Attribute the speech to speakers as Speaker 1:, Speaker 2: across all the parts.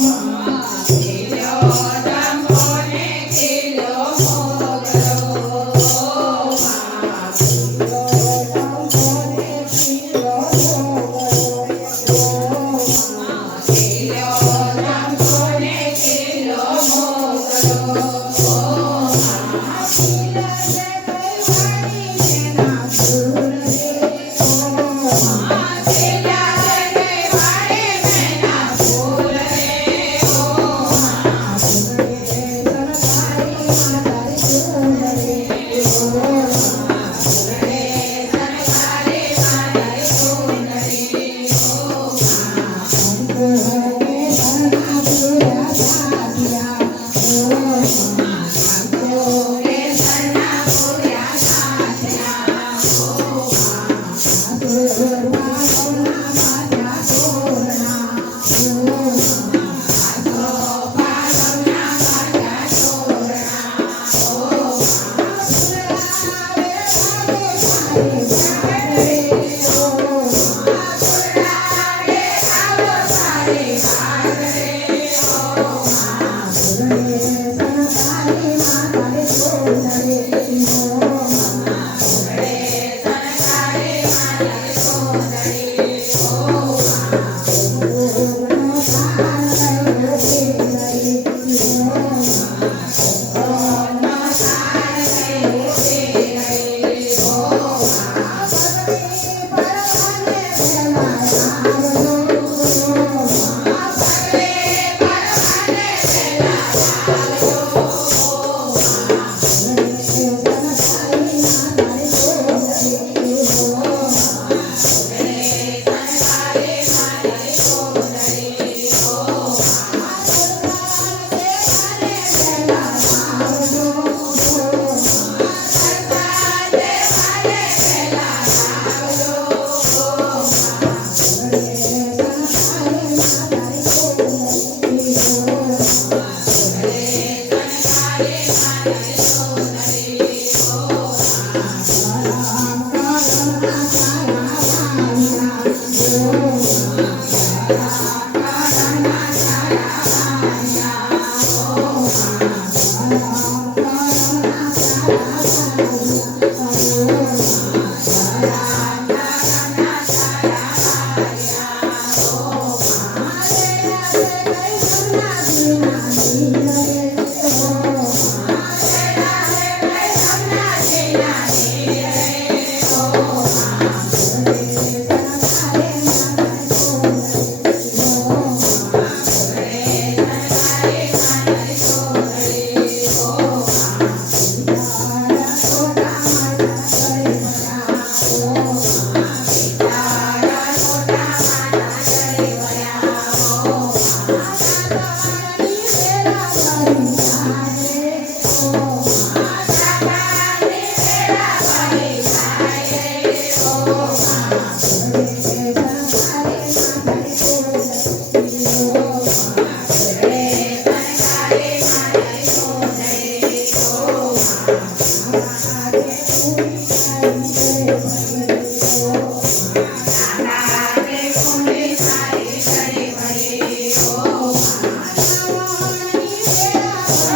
Speaker 1: ছিল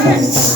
Speaker 1: Amen.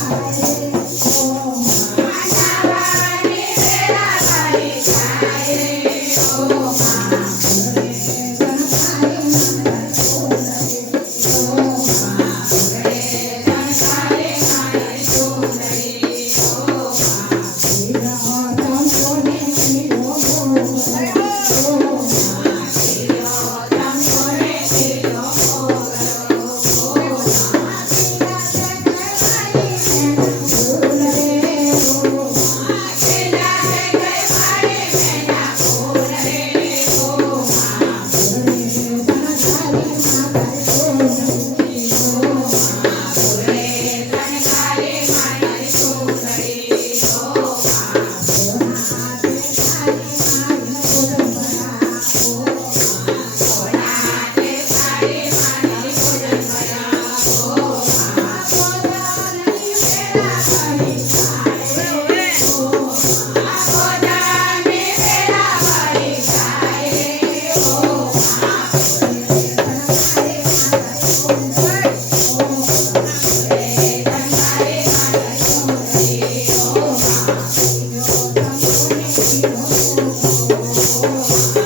Speaker 1: Oh,